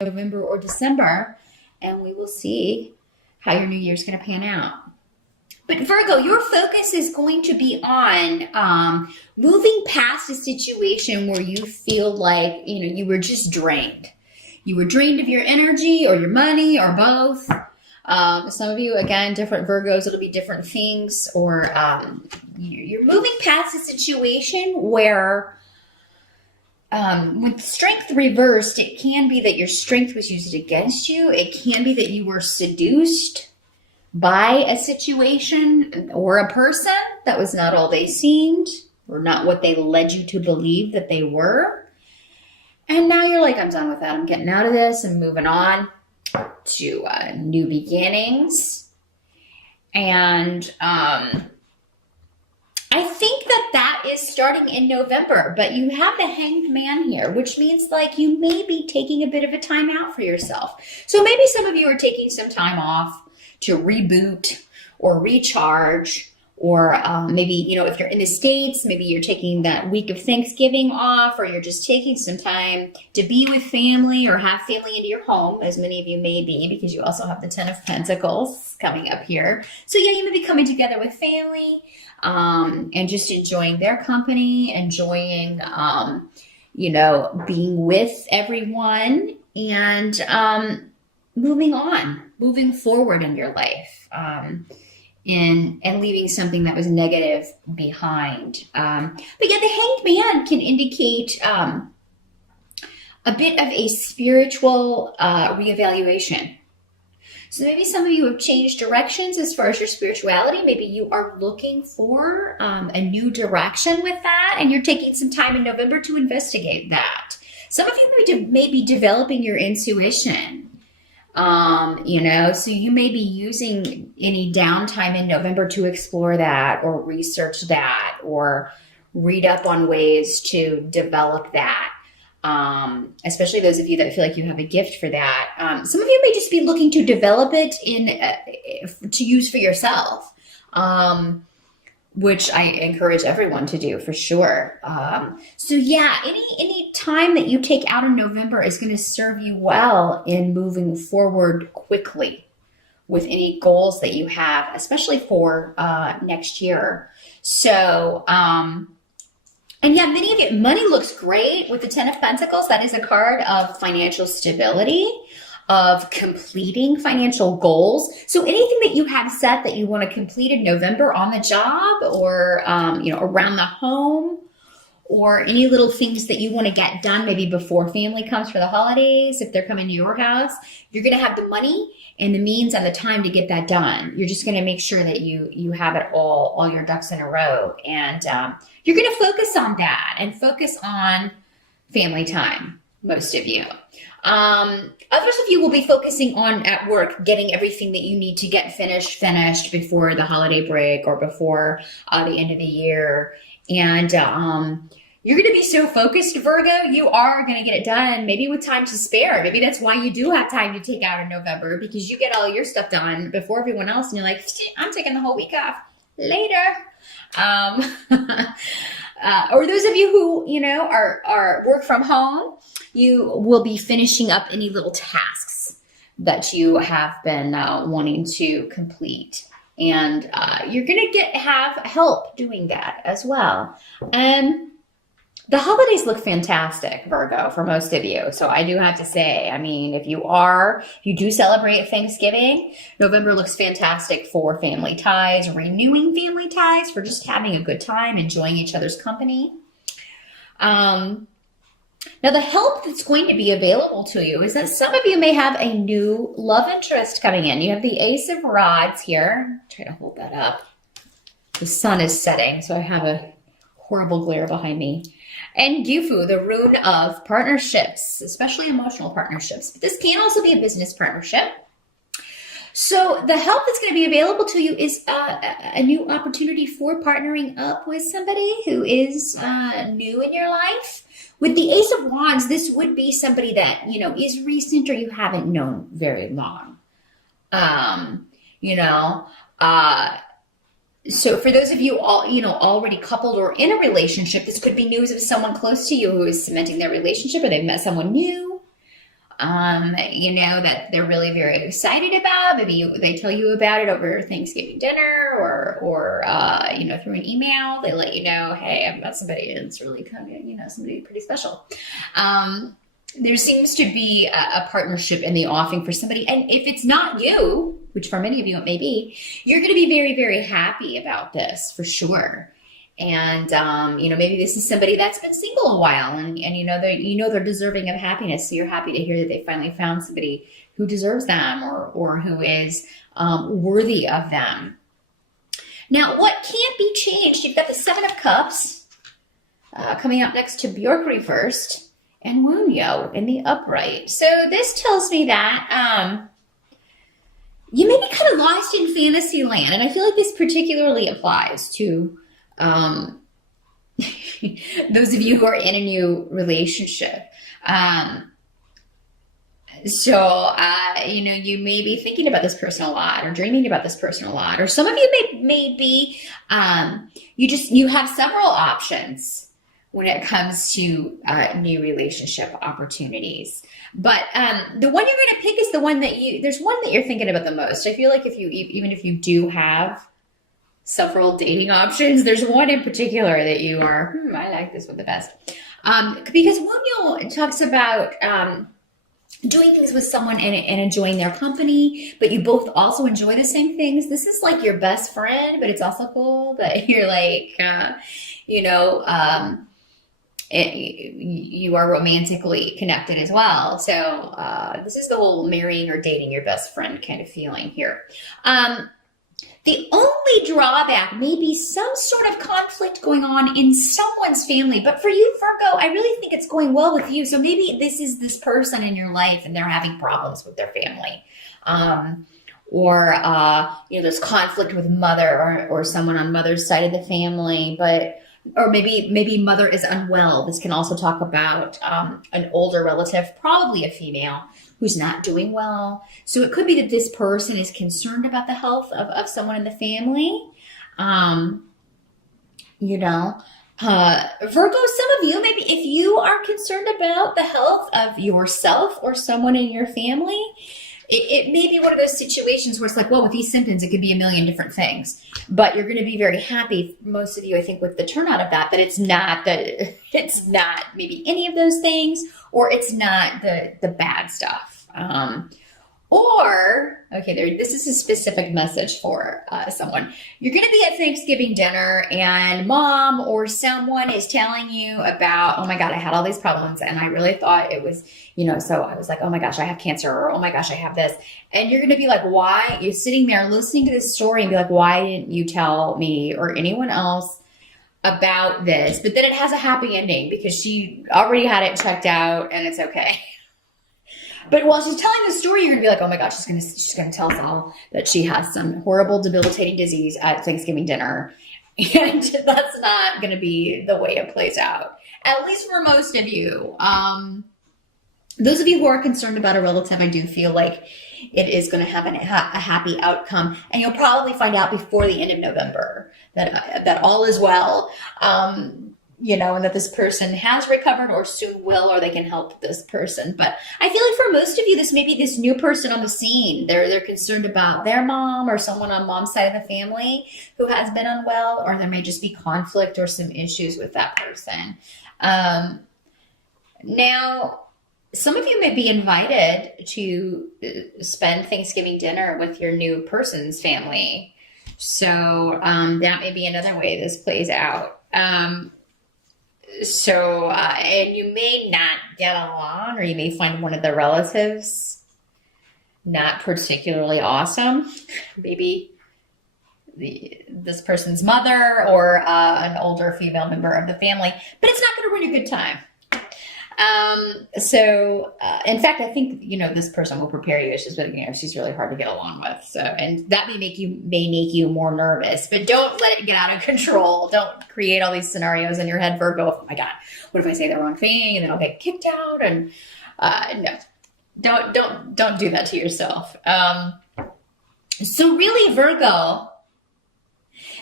November or December, and we will see how your new year's going to pan out. But Virgo, your focus is going to be on moving past a situation where you feel like, you were just drained. You were drained of your energy or your money or both. Some of you, again, different Virgos, it'll be different things. Or you're moving past a situation where with strength reversed, it can be that your strength was used against you. It can be that you were seduced by a situation or a person that was not all they seemed, or not what they led you to believe that they were. And now you're like, I'm done with that. I'm getting out of this and moving on to new beginnings. And I think that is starting in November, but you have the Hanged Man here, which means like you may be taking a bit of a time out for yourself. So maybe some of you are taking some time off to reboot or recharge, or maybe, if you're in the States, maybe you're taking that week of Thanksgiving off, or you're just taking some time to be with family or have family into your home, as many of you may be, because you also have the Ten of Pentacles coming up here. So yeah, you may be coming together with family and just enjoying their company, enjoying, being with everyone, and moving forward in your life, and leaving something that was negative behind. But yeah, the Hanged Man can indicate a bit of a spiritual reevaluation. So maybe some of you have changed directions as far as your spirituality. Maybe you are looking for a new direction with that, and you're taking some time in November to investigate that. Some of you may be developing your intuition. So you may be using any downtime in November to explore that, or research that, or read up on ways to develop that. Especially those of you that feel like you have a gift for that. Some of you may just be looking to develop it to use for yourself. Which I encourage everyone to do for sure. So yeah, any time that you take out in November is going to serve you well in moving forward quickly with any goals that you have, especially for next year. So, and yeah, many of you, money looks great with the Ten of Pentacles. That is a card of financial stability, of completing financial goals. So anything that you have set that you want to complete in November on the job, or, around the home, or any little things that you want to get done maybe before family comes for the holidays, if they're coming to your house, you're going to have the money and the means and the time to get that done. You're just going to make sure that you have it all your ducks in a row. And you're going to focus on that and focus on family time, most of you. Others of you will be focusing on at work, getting everything that you need to get finished before the holiday break or before the end of the year. And you're going to be so focused, Virgo, you are going to get it done, maybe with time to spare. Maybe that's why you do have time to take out in November, because you get all your stuff done before everyone else. And you're like, I'm taking the whole week off later. Or those of you who, are work from home, you will be finishing up any little tasks that you have been wanting to complete. And you're going to have help doing that as well. The holidays look fantastic, Virgo, for most of you. So I do have to say, if you do celebrate Thanksgiving, November looks fantastic for family ties, renewing family ties, for just having a good time, enjoying each other's company. Now, the help that's going to be available to you is that some of you may have a new love interest coming in. You have the Ace of Rods here. Try to hold that up. The sun is setting, so I have a horrible glare behind me. And Gifu, the rune of partnerships, especially emotional partnerships. But this can also be a business partnership. So the help that's going to be available to you is a new opportunity for partnering up with somebody who is new in your life. With the Ace of Wands, this would be somebody that, is recent or you haven't known very long. So for those of you already coupled or in a relationship, this could be news of someone close to you who is cementing their relationship, or they've met someone new. that they're really very excited about. Maybe they tell you about it over Thanksgiving dinner or through an email. They let you know, hey, I've got somebody that's really coming, somebody pretty special. There seems to be a partnership in the offing for somebody. And if it's not you, which for many of you it may be, you're going to be very, very happy about this for sure. And, maybe this is somebody that's been single a while and they're deserving of happiness. So you're happy to hear that they finally found somebody who deserves them or who is worthy of them. Now, what can't be changed? You've got the Seven of Cups coming up next to Bjork reversed and Wunyo in the upright. So this tells me that you may be kind of lost in fantasy land. And I feel like this particularly applies to those of you who are in a new relationship. You may be thinking about this person a lot or dreaming about this person a lot, or some of you may be, you have several options when it comes to new relationship opportunities. But the one you're going to pick is the one there's one that you're thinking about the most. I feel like even if you do have several dating options, there's one in particular that you are, I like this one the best. Because Wunyo talks about doing things with someone and enjoying their company, but you both also enjoy the same things. This is like your best friend, but it's also cool that you're like, you are romantically connected as well. So this is the whole marrying or dating your best friend kind of feeling here. The only drawback may be some sort of conflict going on in someone's family. But for you, Virgo, I really think it's going well with you. So maybe this is this person in your life and they're having problems with their family. There's conflict with mother or someone on mother's side of the family. Or maybe mother is unwell. This can also talk about an older relative, probably a female, who's not doing well. So it could be that this person is concerned about the health of someone in the family. Virgo, some of you, maybe if you are concerned about the health of yourself or someone in your family, it may be one of those situations where it's like, well, with these symptoms, it could be a million different things. But you're going to be very happy, most of you, I think, with the turnout of that it's not maybe any of those things, or it's not the bad stuff. This is a specific message for someone. You're going to be at Thanksgiving dinner and mom or someone is telling you about, oh my God, I had all these problems and I really thought it was, so I was like, oh my gosh, I have cancer, or oh my gosh, I have this. And you're going to be like, why? You're sitting there listening to this story and be like, why didn't you tell me or anyone else about this? But then it has a happy ending because she already had it checked out and it's okay. But while she's telling the story, you're going to be like, oh my gosh, she's going to tell us all that she has some horrible, debilitating disease at Thanksgiving dinner. And that's not going to be the way it plays out. At least for most of you. Those of you who are concerned about a relative, I do feel like it is going to have a happy outcome. And you'll probably find out before the end of November that all is well. And that this person has recovered or soon will, or they can help this person. But I feel like for most of you, this may be this new person on the scene. They're concerned about their mom or someone on mom's side of the family who has been unwell, or there may just be conflict or some issues with that person. Now, some of you may be invited to spend Thanksgiving dinner with your new person's family. So that may be another way this plays out. And you may not get along, or you may find one of the relatives not particularly awesome. Maybe this person's mother or an older female member of the family, but it's not going to ruin a good time. In fact, I think, this person will prepare you. It's just, she's really hard to get along with. So, and that may make you more nervous, but don't let it get out of control. Don't create all these scenarios in your head, Virgo. Oh my God, what if I say the wrong thing and then I'll get kicked out? And, no, don't do that to yourself. So really, Virgo,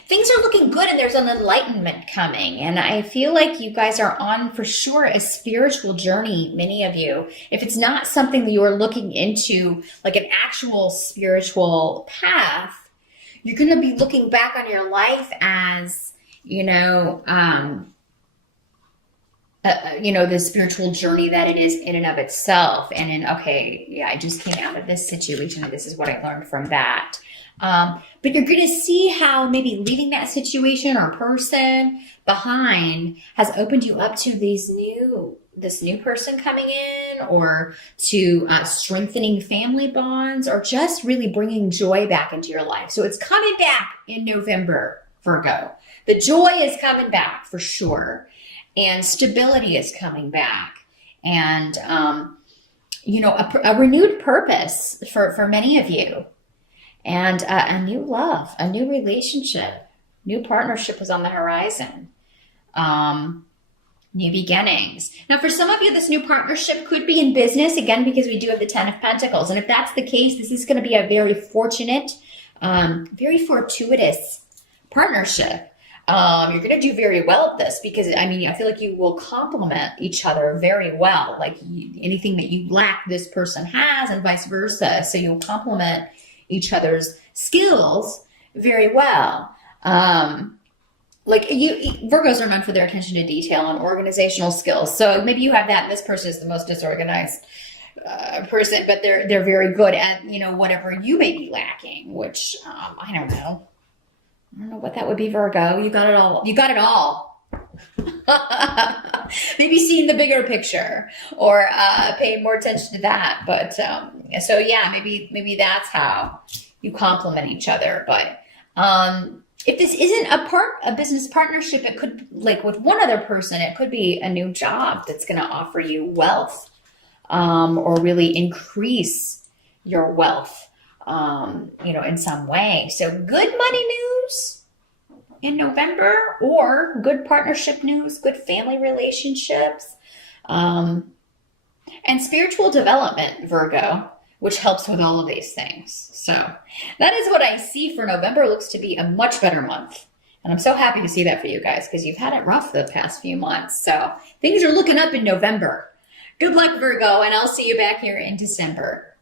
things are looking good and there's an enlightenment coming. And I feel like you guys are on for sure a spiritual journey, many of you. If it's not something that you're looking into, like an actual spiritual path, you're going to be looking back on your life as, the spiritual journey that it is in and of itself. And then, okay, yeah, I just came out of this situation and this is what I learned from that. But you're going to see how maybe leaving that situation or person behind has opened you up to this new person coming in, or to strengthening family bonds, or just really bringing joy back into your life. So it's coming back in November, Virgo. The joy is coming back for sure. And stability is coming back. And, a renewed purpose for many of you. And a new love, a new relationship, new partnership is on the horizon. New beginnings. Now, for some of you, this new partnership could be in business, again, because we do have the 10 of Pentacles. And if that's the case, this is going to be a very fortunate, very fortuitous partnership. You're going to do very well at this because, I feel like you will complement each other very well. Like anything that you lack, this person has, and vice versa. So you'll complement each other's skills very well. Virgos are known for their attention to detail and organizational skills. So maybe you have that, and this person is the most disorganized person, but they're very good at, whatever you may be lacking, which, I don't know. I don't know what that would be, Virgo. You got it all. You got it all. Maybe seeing the bigger picture, or paying more attention to that. But maybe that's how you complement each other. But if this isn't a business partnership, it could, like with one other person, it could be a new job that's going to offer you wealth, or really increase your wealth. In some way. So good money news in November, or good partnership news, good family relationships, and spiritual development, Virgo, which helps with all of these things. So that is what I see for November. It looks to be a much better month. And I'm so happy to see that for you guys, because you've had it rough the past few months. So things are looking up in November. Good luck, Virgo, and I'll see you back here in December.